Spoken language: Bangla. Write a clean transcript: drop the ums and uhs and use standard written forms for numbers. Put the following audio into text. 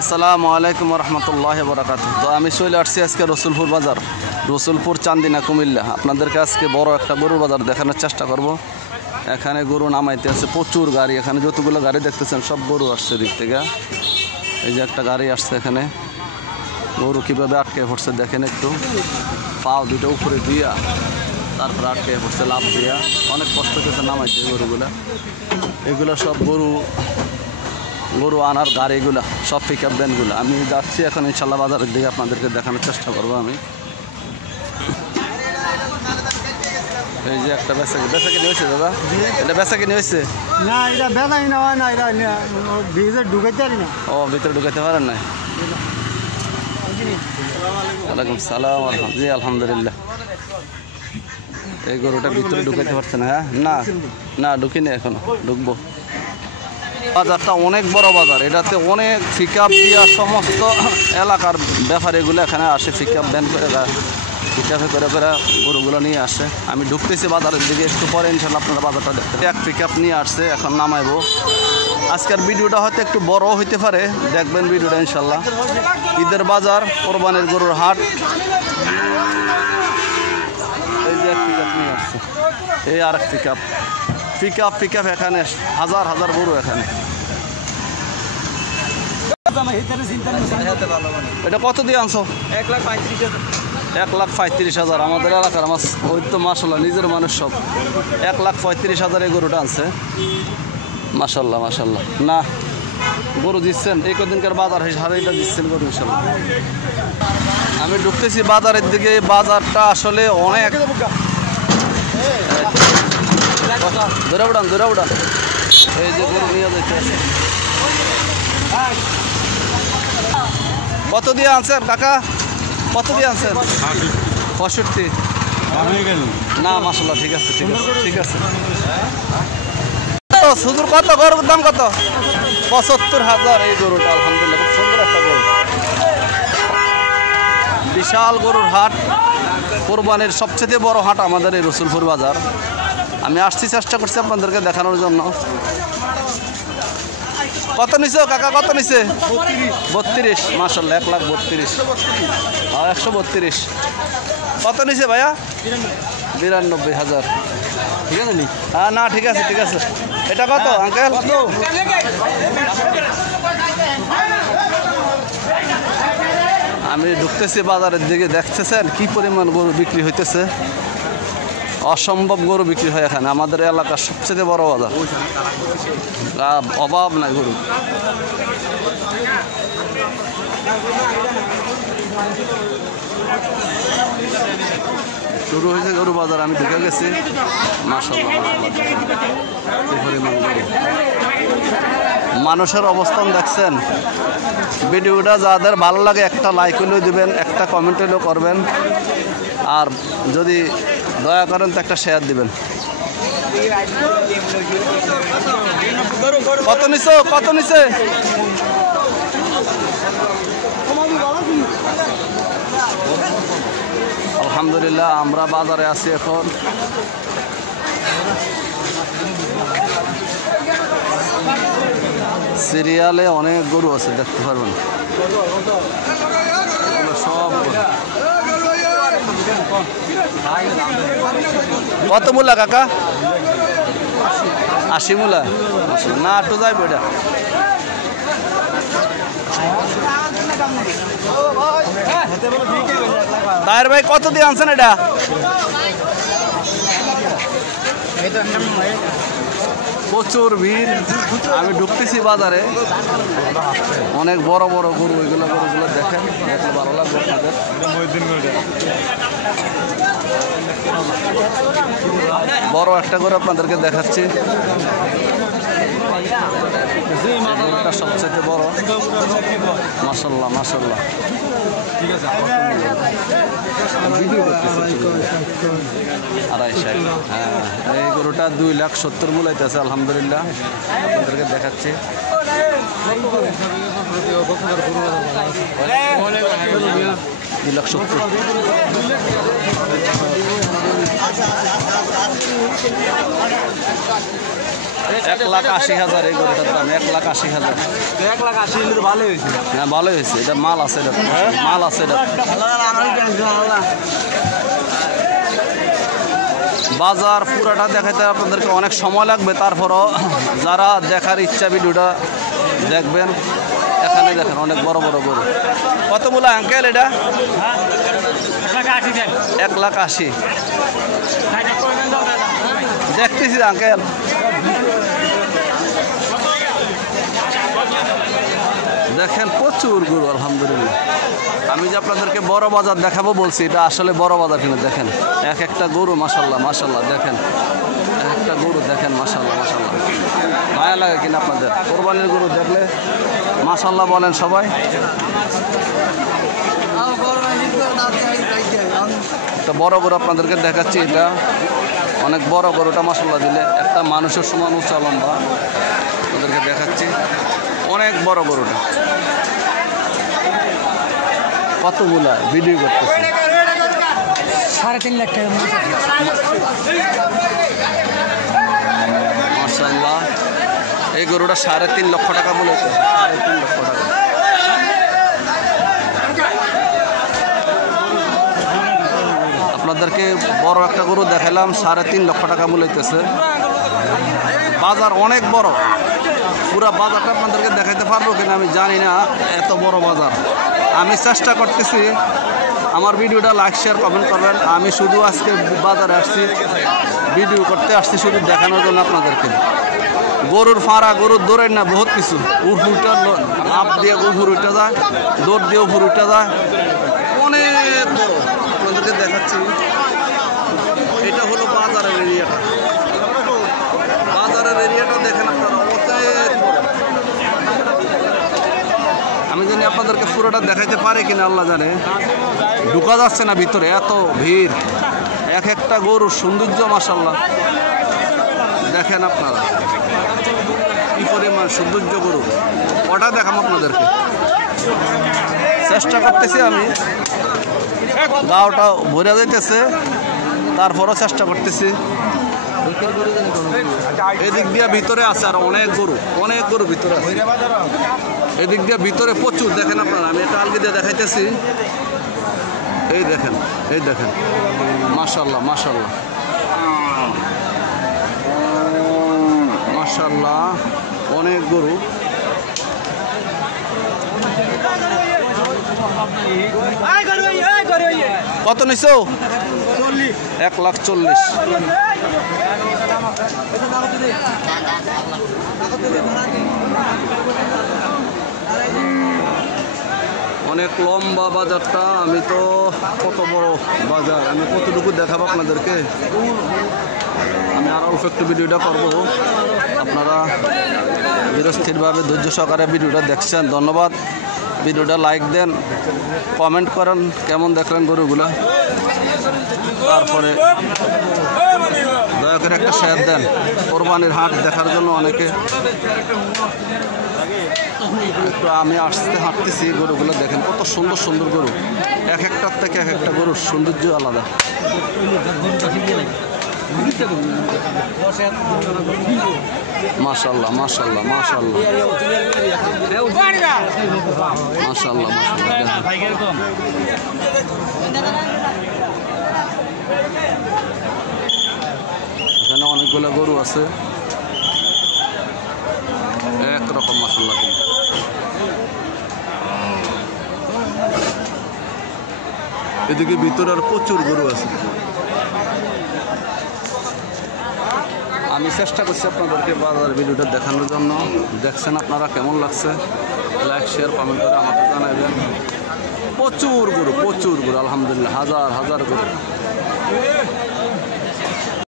আসসালামু আলাইকুম রহমতুল্লাহ বরাকাতুহু। তো আমি চলে আসছি আজকে রসুলপুর বাজার, রসুলপুর চান্দিনা কুমিল্লা। আপনাদেরকে আজকে বড় একটা গরুর বাজার দেখানোর চেষ্টা করব। এখানে গরু নামাইতে আছে প্রচুর গাড়ি, এখানে যতগুলো গাড়ি দেখতেছেন সব গরু আসছে দিক থেকে। এই যে একটা গাড়ি আসছে, এখানে গরু কীভাবে আটকে পড়ছে দেখেন একটু, পাও দুটো উপরে দিয়া তারপরে আটকে পড়ছে লাভ দিয়া, অনেক কষ্ট করছে নামাইছে গরুগুলা। এগুলো সব গরু আনার গাড়িগুলো, সব পিক আপ ভ্যানগুলো। আমি যাচ্ছি এখন ইনশাল্লাহ বাজারের দিকে, আপনাদেরকে দেখানোর চেষ্টা করবো আমি। এই যে একটা বেচা কিনে হয়েছে দাদা, এটা বেচা কিনে হয়েছে না, এটা বেচা কিনা হয় না, এটা ভিতরে ঢুকাইতে পারি না। ও, ভিতরে ঢুকাইতে পারেন নাই? ওয়ালাইকুম সালাম। জি আলহামদুলিল্লাহ। এই গরুটা ভিতরে ঢুকাইতে পারছে না? হ্যাঁ, না ঢুকিনি, এখনো ঢুকবো। বাজারটা অনেক বড় বাজার, এটাতে অনেক পিক আপ দিয়া সমস্ত এলাকার ব্যাপারীগুলো এখানে আসে, পিক আপ ভ্যান করে পিক আপে করে গরুগুলো নিয়ে আসে। আমি ঢুকতেছি বাজারের দিকে, একটু পরে ইনশাল্লাহ আপনারা বাজারটা দেখতে। এক পিক আপ নিয়ে আসছে, এখন নামাইবো। আজকের ভিডিওটা হয়তো একটু বড় হইতে পারে, দেখবেন ভিডিওটা ইনশাল্লাহ। ঈদের বাজার, কোরবানির গরুর হাট। এই যে এক পিক আপ নিয়ে আসছে, এই আর এক পিক আপ এখানে হাজার হাজার গরু এখানে। এটা কত দিয়ে আনছো? 1,35,000। আমাদের এলাকার মাছ, ওই তো মাসাল্লাহ নিজের মানুষ সব। 1,35,000 এই গরুটা আনছে। মাসাল্লাহ মাসাল্লাহ। না, গরু দিচ্ছেন এই কদিনকার বাজার হিসাবে, এটা দিচ্ছেন গরু ইনশাল্লাহ। আমি ঢুকতেছি বাজারের দিকে। বাজারটা আসলে অনেক, ধরে উড়ান। এই যে গরু নিয়ে যেতে আছে। কত দিয়ে আনছেন কাকা? কত দিয়ে আনছেন? 65। না মাসাল্লাহ, ঠিক আছে। সুদূর কত গরুর দাম কত? 75,000 এই গরুটা। আলহামদুলিল্লাহ, খুব সুন্দর একটা গরু। বিশাল গরুর হাট, কোরবানির সবচেয়ে বড় হাট আমাদের এই রসুলপুর বাজার। আমি আসছি, চেষ্টা করছি আপনাদেরকে দেখানোর জন্য। কত নিছে কাকা? কত নিছে? 32। মাশাআল্লাহ, 1,32,000। 132। কত নিছে ভাইয়া? 92,000। ঠিক আছে নি? হ্যাঁ, না ঠিক আছে। এটা কত আঙ্কেল? আমি ঢুকতেছি বাজারের দিকে, দেখতেছেন কি পরিমাণ গরু বিক্রি হইতেছে। অসম্ভব গরু বিক্রি হয় এখানে, আমাদের এলাকার সবচেয়ে বড় বাজার, অভাব নাই গরু। শুরু হয়েছে গরু বাজার, আমি ঢুকে গেছি। মাশাআল্লাহ, কি পরিমাণ গরু। মানুষের অবস্থান দেখছেন। ভিডিওটা যাদের ভালো লাগে একটা লাইক হলেও দিবেন, একটা কমেন্ট হলেও করবেন, আর যদি দয়া করেন তো একটা শেয়ার দিবেন। কত নিছে? আলহামদুলিল্লাহ, আমরা বাজারে আছি এখন। সিরিয়ালে অনেক গরু আছে, দেখতে পারবেন সব। কত মূলা কাকা? 80 মূলা। না, একটু যাইব এটা। তাহের ভাই কত দিয়ে আনছেন এটা? প্রচুর ভিড়। আমি ঢুকতেছি বাজারে, অনেক বড় বড় গরু। গরুগুলো দেখেন, দেখলে ভালো লাগবে আপনাদের। বড় একটা গরু আপনাদেরকে দেখাচ্ছি, গরুটা সবচেয়ে বড়। মাশাআল্লাহ। ঠিক আছে, 2.5। হ্যাঁ, এই গরুটা 2,70,000 মূলাইতেছে। আলহামদুলিল্লাহ, আপনাদেরকে দেখাচ্ছি। 2,70,000। 1,80,000 এই গরুটার দাম, 1,80,000। 1,80,000 হলে তো ভালোই হয়েছে। হ্যাঁ ভালোই হয়েছে, এটা মাল আছে, এটা মাল আছে এটা। বাজার পুরাটা দেখাইতে আপনাদেরকে অনেক সময় লাগবে, তারপরও যারা দেখার ইচ্ছা ভিডিওটা দেখবেন। এখানে দেখেন অনেক বড় বড় গরু। কত বলে আঙ্কেল এটা? 1,80,000 দেখতেছি আঙ্কেল। দেখেন প্রচুর গরু আলহামদুলিল্লাহ। আমি যে আপনাদেরকে বড় বাজার দেখাবো বলছি, এটা আসলে বড় বাজার কিনা। দেখেন এক একটা গরু মাশাল্লাহ মাশাল্লাহ, দেখেন এক একটা গরু দেখেন মাশাল্লাহ মাশাল্লাহ। মায়া লাগে কিনা আপনাদের? কোরবানির গরু দেখলে মাশাল্লাহ বলেন সবাই। একটা বড় গরু আপনাদেরকে দেখাচ্ছি, এটা অনেক বড় গরুটা মাশাল্লাহ দিলে একটা মানুষের সমান উঁচা লম্বা। আপনাদেরকে দেখাচ্ছি অনেক বড় গরুটা। কতগুলা ভিডিও করতেছে? 3.5 লাখ টাকা মাশাআল্লাহ। এই গরুটা 3.5 লক্ষ টাকা বলেছে, 3.5 লক্ষ টাকা। আপনাদেরকে বড় একটা গরু দেখালাম, 3.5 লক্ষ টাকা বলেছে। বাজার অনেক বড়, পুরা বাজারটা আপনাদেরকে দেখাইতে পারবো কিনা আমি জানি না, এত বড় বাজার। আমি চেষ্টা করতেছি, আমার ভিডিওটা লাইক শেয়ার কমেন্ট করবেন। আমি শুধু আজকে বাজারে আসছি, ভিডিও করতে আসছি শুধু দেখানোর জন্য আপনাদেরকে। গরুর ফাড়া, গরুর দৌড়ের না বহুত কিছু, উঠা লাভ দিয়ে উপর উঠে যায়, দৌড় দিয়ে উপর উঠে যায়, অনেক বড়। আপনাদেরকে দেখাচ্ছি, এটা হলো বাজারের এরিয়াটা। বাজারের এরিয়াটা দেখেন আপনারা, অনেক বড়। আমি জানি আপনাদেরকে পুরোটা দেখাইতে পারে কিনা আল্লাহ জানে। ঢুকা যাচ্ছে না ভিতরে, এত ভিড়। এক একটা গরুর সৌন্দর্য মাশাআল্লাহ দেখেন আপনারা, কি পরিমাণ সৌন্দর্য গরু। ওটা দেখাম আপনাদেরকে, চেষ্টা করতেছি আমি। গাওটা ভরে যাইতেছে, তারপরও চেষ্টা করতেছি। এদিক দিয়ে ভিতরে আছে আর অনেক গরু, অনেক গরু ভিতরে আছে। এদিক দিয়ে ভিতরে প্রচুর, দেখেন আপনারা। আমি এটা আলগি দিয়ে দেখাইতেছি, এই দেখেন, এই দেখেন মাশাআল্লাহ মাশাআল্লাহ মাশাআল্লাহ, অনেক গরু। কত নিছো? 1,40,000। অনেক লম্বা বাজারটা। আমি তো কত বড় বাজার, আমি কতটুকু দেখাবো আপনাদেরকে। আমি আর অল্প একটু ভিডিওটা করবো, আপনারা ধীরস্থিরভাবে ধৈর্য সহকারে ভিডিওটা দেখছেন, ধন্যবাদ। ভিডিওটা লাইক দেন, কমেন্ট করেন কেমন দেখলেন গরুগুলা, তারপরে দয়া করে একটা শেয়ার দেন। কোরবানির হাট দেখার জন্য অনেকে একটু, আমি আসতে হাঁটতেছি, গরুগুলো দেখেন কত সুন্দর সুন্দর গরু। এক একটার থেকে এক একটা গরুর সৌন্দর্য আলাদা। মাশাআল্লাহ মাশাআল্লাহ মাশাআল্লাহ মাশাআল্লাহ মাশাআল্লাহ। এখানে অনেকগুলো গরু আছে, একরকম মাশাআল্লাহ। এদিকে ভিতরে আর প্রচুর গরু আছে। আমি চেষ্টা করছি আপনাদেরকে বাজার ভিডিওটা দেখানোর জন্য। দেখছেন আপনারা, কেমন লাগছে? লাইক শেয়ার কমেন্ট করে আমাকে জানাবেন। প্রচুর গরু, প্রচুর গরু আলহামদুলিল্লাহ, হাজার হাজার গরু।